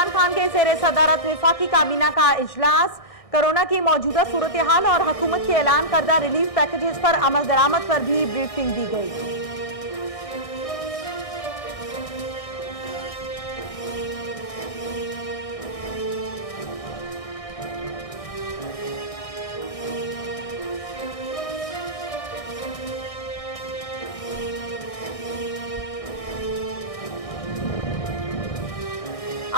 इमरान खान के ज़ेरे सदारत वफाकी काबीना का इजलास। कोरोना की मौजूदा सूरत हाल और हुकूमत के ऐलान करदा रिलीफ पैकेजेस पर अमल दरामद पर भी ब्रीफिंग दी गई।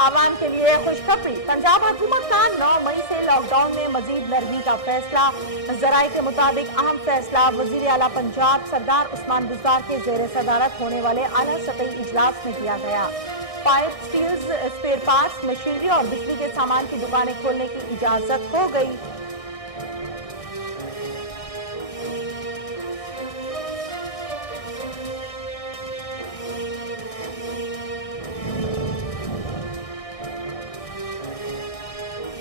आवाम के लिए खुशखबरी, पंजाब हुकूमत का 9 मई से लॉकडाउन में मजीद नरमी का फैसला। जराये के मुताबिक अहम फैसला वजीर आला पंजाब सरदार उस्मान बुज़दार के जेर सदारत होने वाले आला सतही इजलास में किया गया। Pipe, steels, spare parts, machinery और बिजली के सामान की दुकानें खोलने की इजाजत हो गई।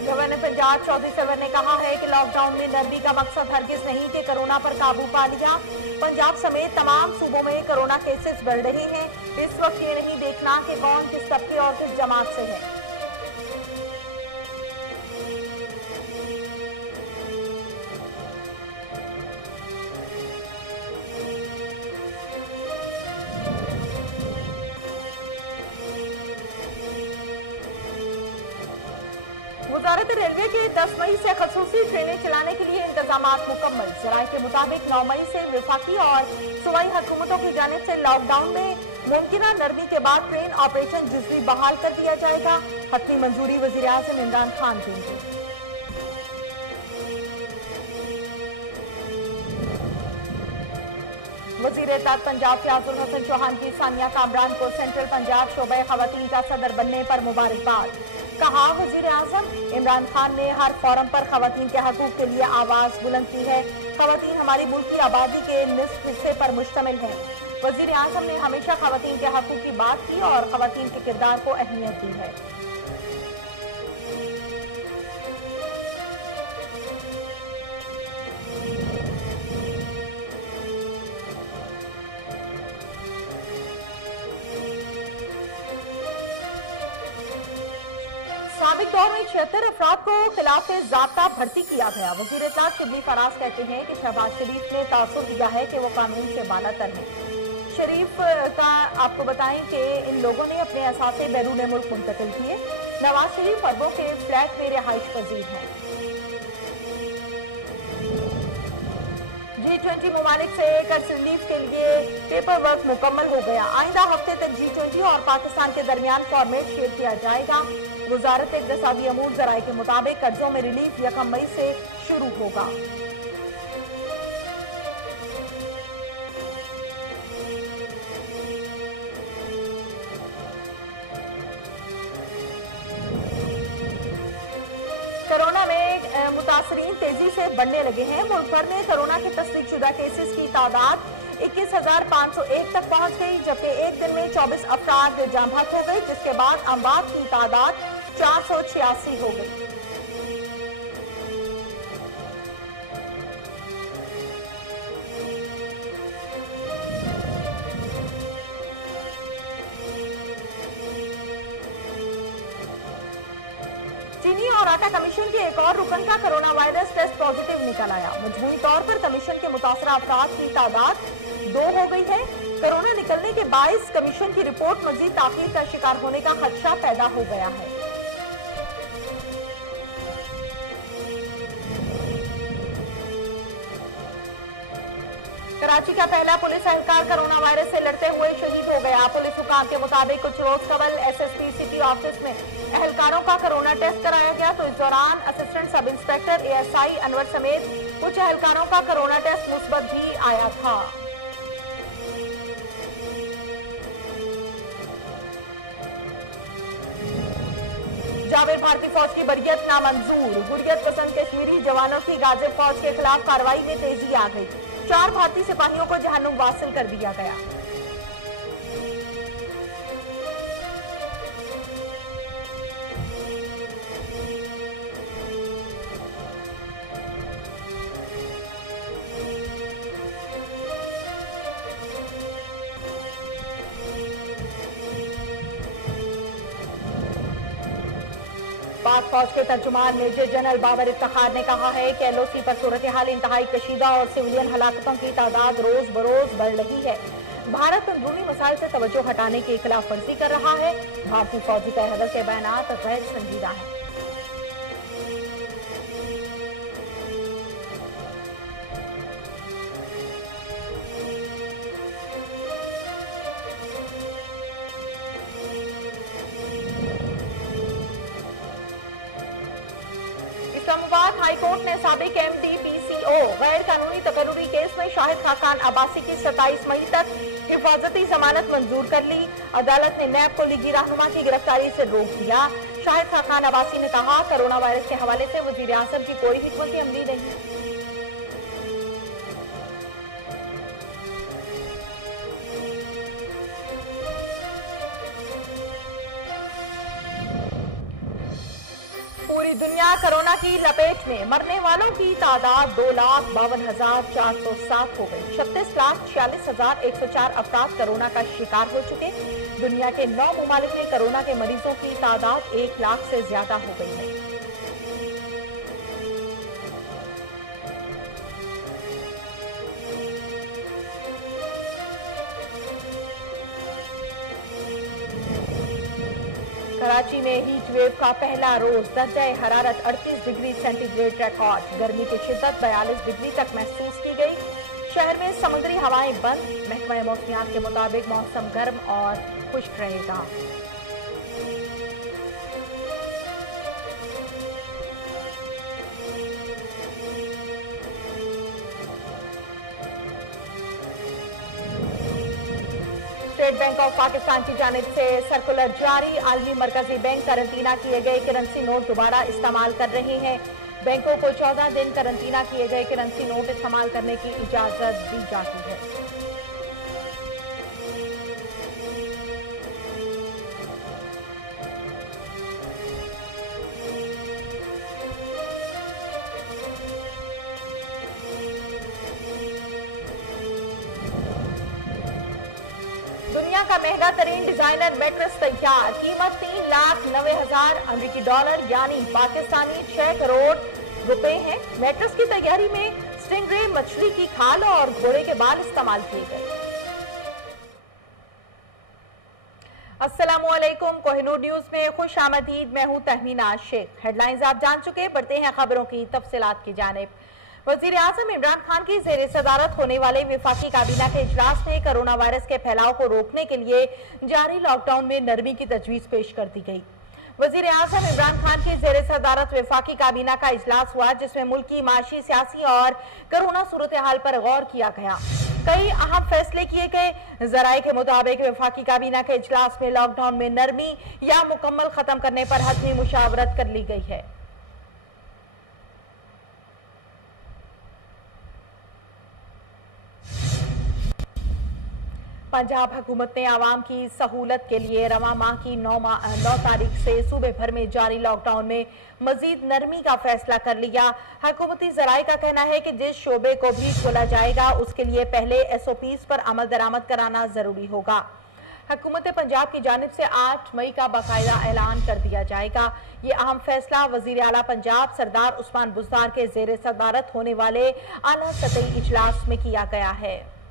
गवर्नर पंजाब चौधरी सरवर ने कहा है कि लॉकडाउन में नरमी का मकसद हरगिज नहीं कि कोरोना पर काबू पा लिया। पंजाब समेत तमाम सूबों में कोरोना केसेस बढ़ रहे हैं। इस वक्त ये नहीं देखना कि कौन किस तबके और किस जमात से है। वजारत रेलवे के 10 मई से खसूसी ट्रेनें चलाने के लिए इंतजामात मुकम्मल। जराये के मुताबिक 9 मई से वफाकी और सूबाई हुकूमतों की जानिब से लॉकडाउन में मुमकिना नरमी के बाद ट्रेन ऑपरेशन जुज़वी बहाल कर दिया जाएगा। हतमी मंजूरी वज़ीर आज़म इमरान खान देंगे। वज़ीर इत्तेहाद पंजाब फयाजुल हसन चौहान की सानिया कामरान को सेंट्रल पंजाब शोबे खवातीन का सदर बनने पर मुबारकबाद। कहा, वज़ीर आज़म इमरान खान ने हर फोरम पर खवातीन के हकूक के लिए आवाज बुलंद की है। खवातीन हमारी मुल्क की आबादी के निस्फ हिस्से पर मुश्तमिल है। वज़ीर आज़म ने हमेशा खवातीन के हकूक की बात की और खवातीन के किरदार को अहमियत दी है। साबिक दौर में 76 अफराद को खिलाफ ज़ाब्ता भर्ती किया गया। वज़ीर इत्तेहाद शिबली फराज कहते हैं कि शहबाज शरीफ ने तासुर दिया है कि वो कानून से बालातर हैं। शरीफ का आपको बताएं कि इन लोगों ने अपने असासे बैरून मुल्क मुंतकिल किए। नवाज शरीफ अरबों के फ्लैट में रिहाइश पजीर हैं। G20 ममालिक से कर्ज रिलीफ के लिए पेपर वर्क मुकम्मल हो गया। आइंदा हफ्ते तक G20 और पाकिस्तान के दरमियान फॉर्मेट शेयर किया जाएगा। वजारत इक़्तिसादी अमूर ज़राए के मुताबिक कर्जों में रिलीफ 1 मई से शुरू होगा। कोरोना में मुतासरीन तेजी से बढ़ने लगे हैं। मुल्क भर में कोरोना के तस्दीकशुदा केसेस की तादाद 21,501 तक पहुंच गई, जबकि एक दिन में 24 अफराद जाँ बहक हो गई, जिसके बाद अमवात की तादाद 486 हो गई। चीनी और आटा कमीशन के एक और रुकन का कोरोना वायरस टेस्ट पॉजिटिव निकल आया। मजमूई तौर पर कमीशन के मुतासरा अफराद की तादाद 2 हो गई है। कोरोना निकलने के बाइस कमीशन की रिपोर्ट मजीद ताखीर का शिकार होने का खदशा पैदा हो गया है। कराची का पहला पुलिस एहलकार कोरोना वायरस से लड़ते हुए शहीद हो गया। पुलिस हुकाम के मुताबिक कुछ रोज कबल SSP सिटी ऑफिस में एहलकारों का कोरोना टेस्ट कराया गया, तो इस दौरान assistant sub inspector ASI Anwar समेत कुछ एहलकारों का कोरोना टेस्ट मुस्बत भी आया था। जावेर भारतीय फौज की बरियत नामंजूर। हुर्रियत पसंद कश्मीरी जवानों की गाजिब फौज के खिलाफ कार्रवाई में तेजी आ गई। 4 भारतीय सिपाहियों को जहन्नुम वासिल कर दिया गया। पाक फौज के तर्जुमान मेजर जनरल बाबर इफ्तिखार ने कहा है कि LOC पर सूरत हाल इंतहाई कशीदा और सिविलियन हलाकतों की तादाद रोज बरोज बढ़ रही है। भारत अंदरूनी मसाइल से तवज्जो हटाने की खिलाफ वर्जी कर रहा है। भारतीय फौजी क़यादत के बयानात गैर संजीदा हैं। इस्लामाबाद हाईकोर्ट ने साबिक MD PCO गैर कानूनी तकर्रुरी केस में शाहिद खाकान अब्बासी की 27 मई तक हिफाजती जमानत मंजूर कर ली। अदालत ने नैब को लीगी रहनुमा की गिरफ्तारी से रोक दिया। शाहिद खाकान अब्बासी ने कहा, कोरोना वायरस के हवाले से वजीर आजम की कोई हिकमत अमली नहीं। पूरी दुनिया कोरोना की लपेट में, मरने वालों की तादाद 2,52,407 हो गई। 36,46,104 अफराद कोरोना का शिकार हो चुके। दुनिया के 9 मुमालिक में कोरोना के मरीजों की तादाद 1 लाख से ज्यादा हो गई है। कराची में हीट वेव का पहला रोज दर्जा हरारत 38 डिग्री सेंटीग्रेड रिकॉर्ड। गर्मी की शिद्दत 42 डिग्री तक महसूस की गई। शहर में समुद्री हवाएं बंद। महकमा मौसमियात के मुताबिक मौसम गर्म और खुश्क रहेगा। स्टेट बैंक ऑफ पाकिस्तान की जानिब से सर्कुलर जारी। आलमी मरकजी बैंक करंटीना किए गए करेंसी नोट दोबारा इस्तेमाल कर रहे हैं। बैंकों को 14 दिन करंटीना किए गए करेंसी नोट इस्तेमाल करने की इजाजत दी जाती है। दुनिया का महंगा तरीन डिजाइनर मैट्रेस तैयार। कीमत 3,90,000 अमेरिकी डॉलर यानी पाकिस्तानी 6 करोड़ रुपए है। मैट्रेस की तैयारी में स्टिंगरे मछली की खाल और घोड़े के बाल इस्तेमाल किए गए। अस्सलामुअलैकुम, कोहिनूर न्यूज में खुश आमदीद। मैं हूं तहमीना शेख। हेडलाइंस आप जान चुके, बढ़ते हैं खबरों की तफसीलात की जानिब। वजीर आजम इमरान खान की जेर सदारत होने वाले विफाकी काबीना के इजलास में कोरोना वायरस के फैलाव को रोकने के लिए जारी लॉकडाउन में नरमी की तजवीज पेश कर दी गई। वजीर आजम इमरान खान की जेर सदारत विफाकी काबीना का इजलास हुआ, जिसमें मुल्क की माशी, सियासी और कोरोना सूरत हाल पर गौर किया गया। कई अहम फैसले किए गए। जराए के मुताबिक विफाकी काबीना के इजलास में लॉकडाउन में नरमी या मुकम्मल खत्म करने पर हतमी मुशावरत कर ली गई है। पंजाब हुकूमत ने आवाम की सहूलत के लिए रवा माह की 9 तारीख से सूबे भर में जारी लॉकडाउन में मजीद नरमी का फैसला कर लिया। हुकूमती जराए का कहना है कि जिस शोबे को भी खोला जाएगा उसके लिए पहले SOPs पर अमल दरामद कराना जरूरी होगा। हुकूमत पंजाब की जानिब से 8 मई का बाकायदा ऐलान कर दिया जाएगा। ये अहम फैसला वजीर आला पंजाब सरदार उस्मान बुज़दार के जेर सदारत होने वाले आला सतही इजलास में किया गया है।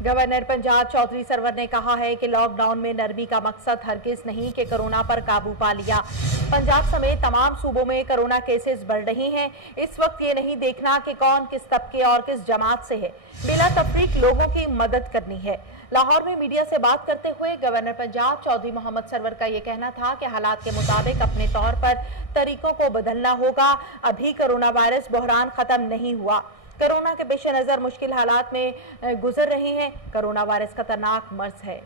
गवर्नर पंजाब चौधरी सरवर ने कहा है कि लॉकडाउन में नरमी का मकसद हरगिज नहीं कि कोरोना पर काबू पा लिया। पंजाब समेत तमाम सूबों में कोरोना केसेस बढ़ रहे हैं। इस वक्त ये नहीं देखना कि कौन किस तबके और किस जमात से है, बिला तफरीक लोगों की मदद करनी है। लाहौर में मीडिया से बात करते हुए गवर्नर पंजाब चौधरी मोहम्मद सरवर का ये कहना था कि हालात के मुताबिक अपने तौर पर तरीकों को बदलना होगा। अभी कोरोना वायरस बहरान खत्म नहीं हुआ। कोरोना के पेश नजर मुश्किल हालात में गुजर रहे हैं। कोरोना वायरस खतरनाक मर्ज है।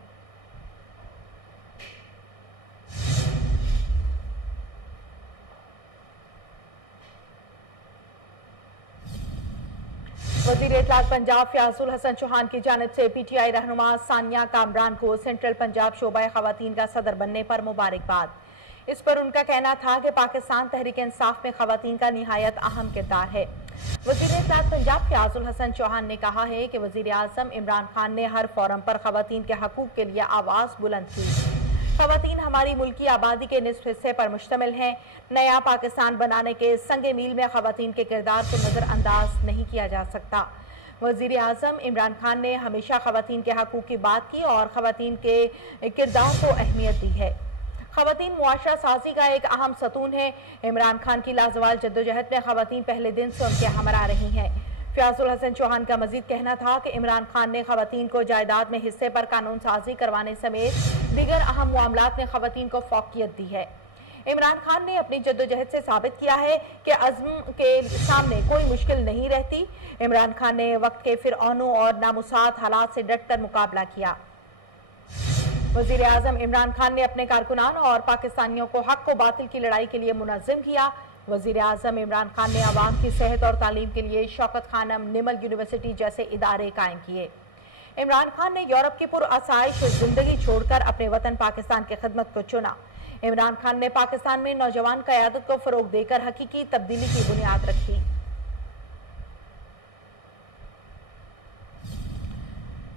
वजीर इत्तलात पंजाब फयाजुल हसन चौहान की जानिब से PTI रहनुमा सानिया कामरान को सेंट्रल पंजाब शोबा खवातीन का सदर बनने पर मुबारकबाद। इस पर उनका कहना था कि पाकिस्तान तहरीक इंसाफ में खवातीन का निहायत अहम किरदार है। वज़ीर इत्तलात पंजाब फ़याज़ुल हसन चौहान ने कहा है कि वज़ीर आज़म इमरान खान ने हर फोरम पर खवातीन के हकूक़ के लिए आवाज़ बुलंद की। खवातीन हमारी मुल्की आबादी के निस्फ हिस्से पर मुश्तमिल हैं। नया पाकिस्तान बनाने के संगे मील में खवातीन के किरदार को नज़रअंदाज नहीं किया जा सकता। वज़ीर आज़म इमरान खान ने हमेशा खवातीन के हकूक़ की बात की और खवातीन के किरदार को अहमियत दी है। खवातीन मुआशरा साजी का एक अहम सतून है। इमरान खान की लाजवाल जद्दोजहद में खवातीन पहले दिन से उनके हमरा रही हैं। फ़याज़ुल हसन चौहान का मजीद कहना था कि इमरान खान ने खवातीन को जायदाद में हिस्से पर कानून साजी करवाने समेत दीगर अहम मामलात में खवातीन को फौकियत दी है। इमरान खान ने अपनी जद्दोजहद से साबित किया है कि अज़्म के सामने कोई मुश्किल नहीं रहती। इमरान खान ने वक्त के फिरऔनों और नामुसात हालात से डट कर मुकाबला किया। वज़ीर आज़म इमरान खान ने अपने कारकुनान और पाकिस्तानियों को हक व बातिल की लड़ाई के लिए मुनज़्ज़म किया। वज़ीर आज़म इमरान खान ने आवाम की सेहत और तालीम के लिए शौकत खानम, निमल यूनिवर्सिटी जैसे इदारे कायम किए। इमरान खान ने यूरोप की पुरआसाइश जिंदगी छोड़कर अपने वतन पाकिस्तान की खिदमत को चुना। इमरान खान ने पाकिस्तान में नौजवान क़यादत को फ़रोग़ देकर हकीकी तब्दीली की बुनियाद रखी।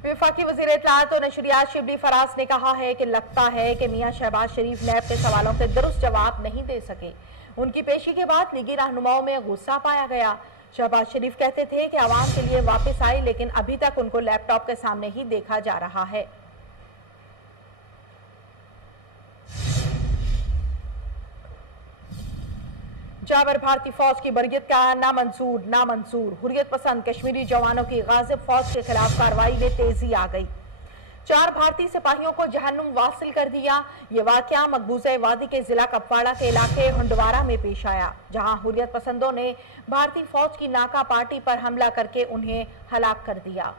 वफाकी वज़ीर इत्तलात और नशरियात शिबली फराज ने कहा है कि लगता है कि मियां शहबाज शरीफ नैब के सवालों के दुरुस्त जवाब नहीं दे सके। उनकी पेशी के बाद लीगी रहनुमाओं में गुस्सा पाया गया। शहबाज शरीफ कहते थे कि आवाम के लिए वापस आई, लेकिन अभी तक उनको लैपटॉप के सामने ही देखा जा रहा है। जाबर भारतीय फौज की बरगियत का नामंजूर। हुर्रियत पसंद कश्मीरी जवानों की गाजिब फौज के खिलाफ कार्रवाई में तेजी आ गई। 4 भारतीय सिपाहियों को जहन्नुम वासिल कर दिया। ये वाकया मकबूजा वादी के जिला कपवाड़ा के इलाके हंडवारा में पेश आया, जहां हुर्रियत पसंदों ने भारतीय फौज की नाका पार्टी पर हमला करके उन्हें हलाक कर दिया।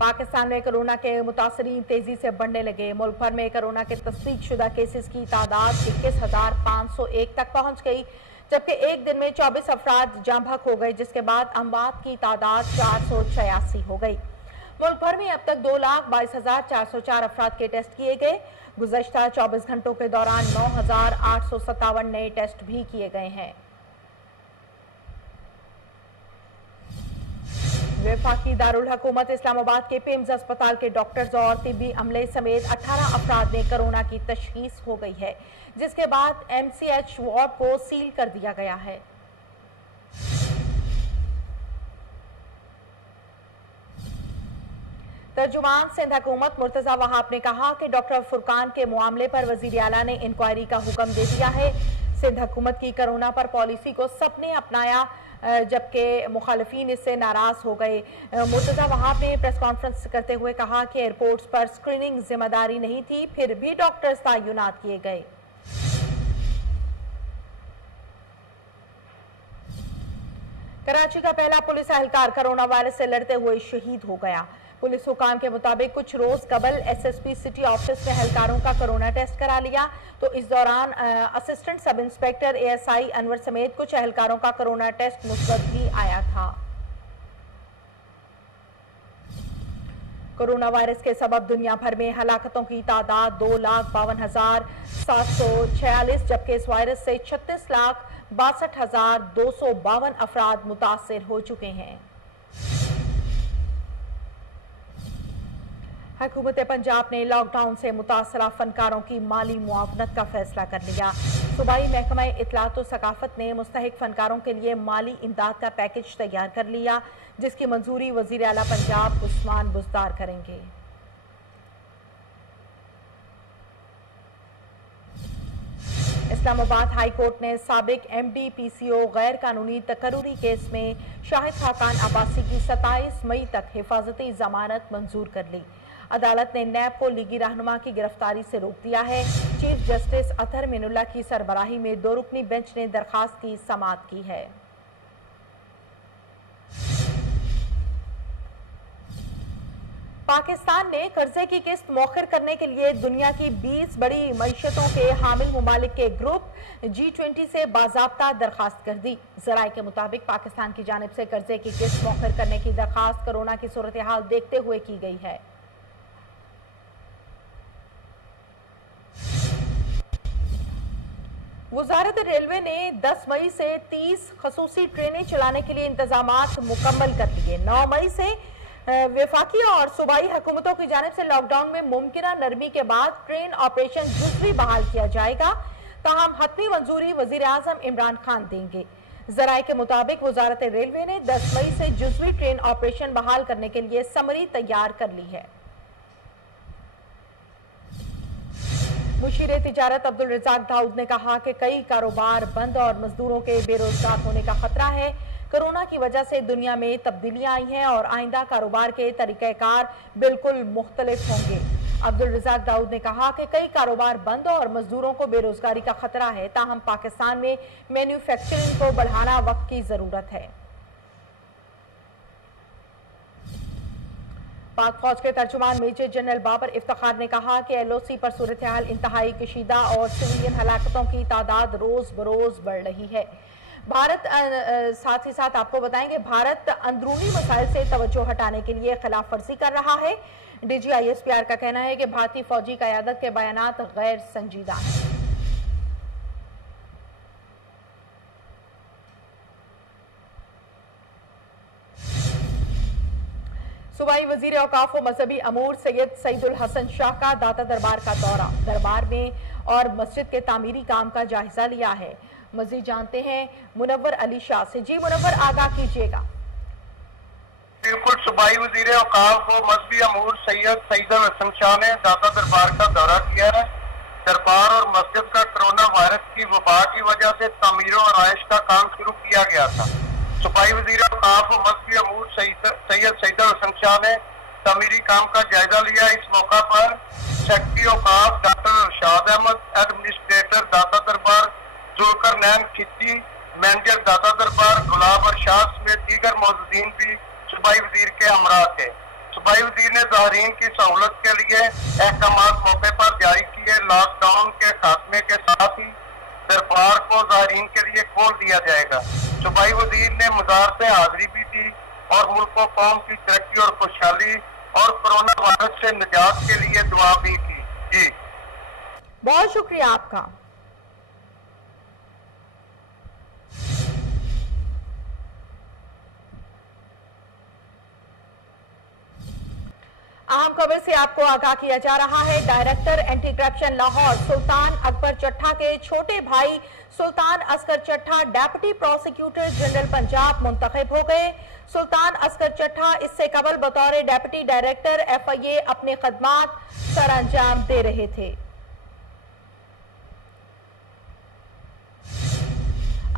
पाकिस्तान में कोरोना के मुतासरीन तेजी से बढ़ने लगे। मुल्क भर में कोरोना के तस्दीक शुदा केसेस की तादाद 21,501 तक पहुंच गई, जबकि एक दिन में 24 अफराद जाँ बहक हो गए, जिसके बाद अमवात की तादाद 486 हो गई। मुल्क भर में अब तक 2,22,404 अफराद के टेस्ट किए गए। गुज़श्ता 24 घंटों के दौरान 9,857 नए टेस्ट भी किए गए हैं। वफाकी दारुल हुकूमत इस्लामाबाद के पिम्स अस्पताल के डॉक्टर्स और तिब्बी अमले समेत 18 अफराद में कोरोना की तशखीस हो गई है, जिसके बाद MCH वार्ड को सील कर दिया गया है। तर्जुमान सिंध हुकूमत मुर्तजा वहाब ने कहा कि डॉक्टर फुरकान के मामले पर वजीर आला ने इंक्वायरी का हुक्म दे दिया है। सिंध हुकूमत की कोरोना पर पॉलिसी को सबने अपनाया, जबकि मुखालिफिन इससे नाराज हो गए। मुर्तजा वहाब ने प्रेस कॉन्फ्रेंस करते हुए कहा कि एयरपोर्ट्स पर स्क्रीनिंग जिम्मेदारी नहीं थी, फिर भी डॉक्टर्स तैनात किए गए। कराची का पहला पुलिस एहलकार कोरोना वायरस से लड़ते हुए शहीद हो गया। पुलिस हुकाम के मुताबिक कुछ रोज कबल SSP सिटी ऑफिस ने एहलकारों का कोरोना टेस्ट करा लिया, तो इस दौरान assistant sub inspector ASI Anwar समेत कुछ एहलकारों का कोरोना टेस्ट मुस्बत भी आया था। कोरोना वायरस के सबब दुनिया भर में हलाकतों की तादाद 2,52,746, जबकि इस वायरस से 36,62,252 अफराद मुतासिर हो चुके हैं। हुकूमत पंजाब ने लॉकडाउन से मुतासरा फनकारों की माली मुआवनत का फैसला कर लिया। सूबाई महकमा इत्तलात व सकाफत ने मुस्तहिक फनकारों के लिए माली इमदाद का पैकेज तैयार कर लिया, जिसकी मंजूरी वजीर आला पंजाब उस्मान बुज़दार करेंगे। इस्लामाबाद हाई कोर्ट ने साबिक MD PCO गैर कानूनी तकर्रुरी केस में शाहिद खाकान अब्बासी की 27 मई तक हिफाजती जमानत मंजूर कर ली। अदालत ने नैब को लीगी रहनुमा की गिरफ्तारी से रोक दिया है। चीफ जस्टिस अतहर मीनुल्लाह की सरबराही में 2 रुकनी बेंच ने दरखास्त की समाअत की है। पाकिस्तान ने कर्जे की किस्त मौखर करने के लिए दुनिया की 20 बड़ी मईशतों के हामिल मुमालिक के ग्रुप G20 से बाज़ाब्ता दरखास्त कर दी। जराये के मुताबिक पाकिस्तान की जानिब से कर्जे की किस्त मौखर करने की दरखास्त कोरोना की सूरत हाल देखते हुए की गई है। वजारत रेलवे ने 10 मई से 30 खसूसी ट्रेनें चलाने के लिए इंतजामात मुकम्मल कर लिए। 9 मई से वफाकी और सूबाई हुकूमतों की जानिब से लॉकडाउन में मुमकिना नरमी के बाद ट्रेन ऑपरेशन जुज़वी बहाल किया जाएगा। ताहम हतमी मंजूरी वजीर आजम इमरान खान देंगे। जराये के मुताबिक वजारत रेलवे ने 10 मई से जुज़वी ट्रेन ऑपरेशन बहाल करने के लिए समरी तैयार कर ली है। मुशीर तिजारत अब्दुल रज़ाक दाऊद ने कहा कि कई कारोबार बंद और मजदूरों के बेरोजगार होने का खतरा है। कोरोना की वजह से दुनिया में तब्दीलियां आई हैं और आइंदा कारोबार के तरीक़ेकार बिल्कुल मुख्तलिफ होंगे। अब्दुल रज़ाक दाऊद ने कहा कि कई कारोबार बंद और मजदूरों को बेरोजगारी का खतरा है। ताहम पाकिस्तान में मैन्युफैक्चरिंग को बढ़ाना वक्त की जरूरत है। पाक फौज के तर्जुमान मेजर जनरल बाबर इफ्तिखार ने कहा कि LOC पर सूरत हाल इंतहाई कशीदा और सिविलियन हलाकतों की तादाद रोज बरोज बढ़ रही है। भारत साथ ही साथ आपको बताएंगे भारत अंदरूनी मसाइल से तवज्जो हटाने के लिए खिलाफ वर्जी कर रहा है। DGISPR का कहना है कि भारतीय फौजी क़यादत के बयानात गैर संजीदा हैं। सूबाई वजीर औकाफ व मजहबी अमूर सैयद सईदुल हसन शाह का दाता दरबार का दौरा, दरबार में और मस्जिद के तामीरी काम का जायजा लिया है। मजीद जानते हैं मुनव्वर अली शाह से। जी मुनव्वर, आगाह कीजिएगा। बिल्कुल, सूबाई वजीर औकाफ व मजहबी अमूर सैयद सईदुल हसन शाह ने दाता दरबार का दौरा किया है। दरबार और मस्जिद का कोरोना वायरस की वबा की वजह से तामीर और आयश का काम शुरू किया गया था। सूबाई वजीर औकाफ व मजहबी अमूर सैयद सईदुल हसन शाह ने तामीरी काम का जायजा लिया। इस मौका पर सेक्रेटरी औकाफ डॉक्टर अरशाद अहमद, एडमिनिस्ट्रेटर दाता दरबार जुल्करनैन खिच्ची, मैनेजर दाता दरबार गुलाब अरशाद समेत दीगर मौजूदीन भी सूबाई वजीर के हमरा थे। सूबाई वजीर ने ज़ाहिरीन की सहूलत के लिए अहकामात मौके पर जारी किए। लॉकडाउन के खात्मे के साथ ही दरबार को ज़ाहिरीन के लिए खोल दिया जाएगा। सूबाई वजीर ने मज़ार से हाजिरी भी दी और मुल्क व कौम की तरक्की और खुशहाली और कोरोना वायरस से निजात के लिए दुआ भी की। जी बहुत शुक्रिया आपका। अहम खबर से आपको आगाह किया जा रहा है। Director anti corruption Lahore Sultan Akbar Chattha के छोटे भाई Sultan Asghar Chattha deputy prosecutor general Punjab मुंतखब हो गए। सुल्तान असगर चट्ठा इससे कबल बतौर डेप्यूटी डायरेक्टर FIA अपने खदमात सर अंजाम दे रहे थे।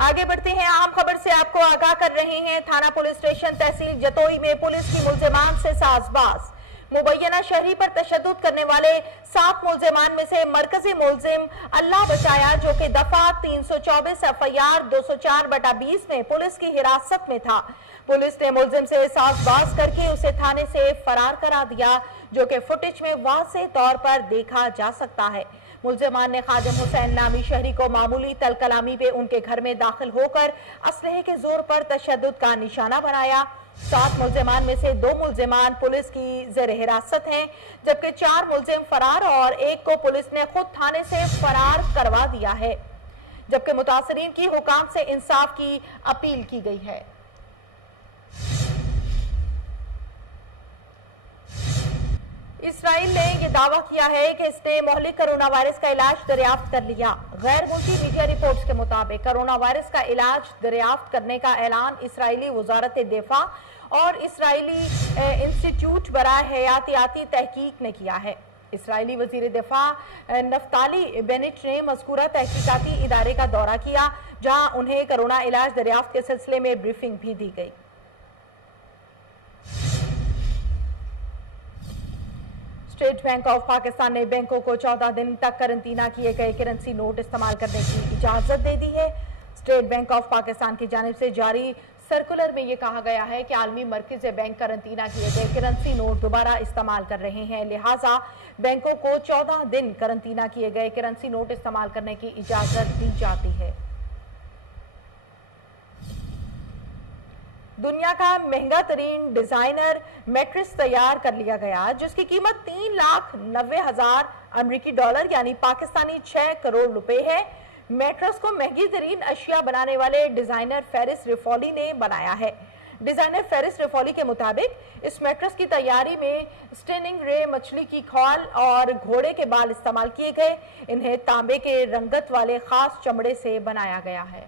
आगे बढ़ते हैं। अहम खबर से आपको आगाह कर रहे हैं। थाना पुलिस स्टेशन तहसील जतोई में पुलिस की मुल्जिमान से साजबाज। मुबैना शहरी पर तशद्दुद करने वाले 7 मुल्जिमान में से मरकजी मुल्जिम अल्लाह बचाया, जो कि दफा 324 FIR 204/20 में पुलिस की हिरासत में था। पुलिस ने मुल्जिम से साजबाज करके उसे थाने से फरार करा दिया, जो कि फुटेज में वाज़ेह तौर पर देखा जा सकता है। मुल्जिमान ने खादिम हुसैन नामी शहरी को मामूली तलकलामी पे उनके घर में दाखिल होकर असलहे के जोर पर तशद्दुद का निशाना बनाया। 7 मुल्जिमान में से 2 मुल्जिमान पुलिस की ज़ेर हिरासत हैं, जबकि 4 मुल्जिम फरार और 1 को पुलिस ने खुद थाने से फरार करवा दिया है, जबकि मुतासरीन की हुकाम से इंसाफ की अपील की गई है। इसराइल ने यह दावा किया है कि इसने मोहलिक कोरोना वायरस का इलाज दरियाफ्त कर लिया। गैर मुल्की मीडिया रिपोर्ट्स के मुताबिक कोरोना वायरस का इलाज दरियाफ्त करने का ऐलान इसराइली वजारत दिफा और इसराइली इंस्टीट्यूट बराए हयातियाती तहकीक ने किया है। इसराइली वजीर दिफा नफ्ताली बेनेट ने मज़कूरा तहकीकाती इदारे का दौरा किया, जहां उन्हें कोरोना इलाज दरियाफ्त के सिलसिले में ब्रीफिंग भी दी गई। स्टेट बैंक ऑफ पाकिस्तान ने बैंकों को 14 दिन तक करंटीना किए गए करेंसी नोट इस्तेमाल करने की इजाजत दे दी है। स्टेट बैंक ऑफ पाकिस्तान की जानिब से जारी सर्कुलर में ये कहा गया है कि आलमी मरकज़ी बैंक करंतना किए गए करेंसी नोट दोबारा इस्तेमाल कर रहे हैं, लिहाजा बैंकों को 14 दिन करंतना किए गए करेंसी नोट इस्तेमाल करने की इजाजत दी जाती है। दुनिया का महंगा तरीन डिजाइनर मैट्रेस तैयार कर लिया गया, जिसकी कीमत 3,90,000 अमेरिकी डॉलर यानी पाकिस्तानी 6 करोड़ रुपए है। मैट्रेस को महंगी तरीन अशिया बनाने वाले डिजाइनर फेरिस रिफॉली ने बनाया है। डिजाइनर फेरिस रिफॉली के मुताबिक इस मैट्रेस की तैयारी में स्टिनिंग रे मछली की खाल और घोड़े के बाल इस्तेमाल किए गए। इन्हें तांबे के रंगत वाले खास चमड़े से बनाया गया है।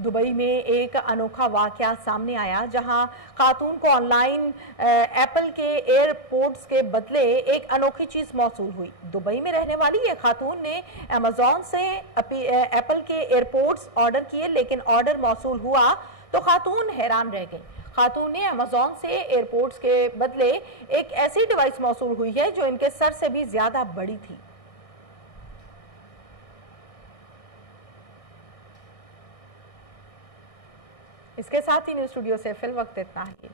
दुबई में एक अनोखा वाकया सामने आया, जहां खातून को ऑनलाइन एप्पल के एयरपोर्ट्स के बदले एक अनोखी चीज मौसूल हुई। दुबई में रहने वाली ये खातून ने अमेज़न से एप्पल के एयरपोर्ट्स ऑर्डर किए, लेकिन ऑर्डर मौसूल हुआ तो खातून हैरान रह गई। खातून ने अमेज़न से एयरपोर्ट्स के बदले एक ऐसी डिवाइस मौसूल हुई है जो इनके सर से भी ज्यादा बड़ी थी। इसके साथ ही न्यूज़ स्टूडियो से फिल वक्त इतना ही।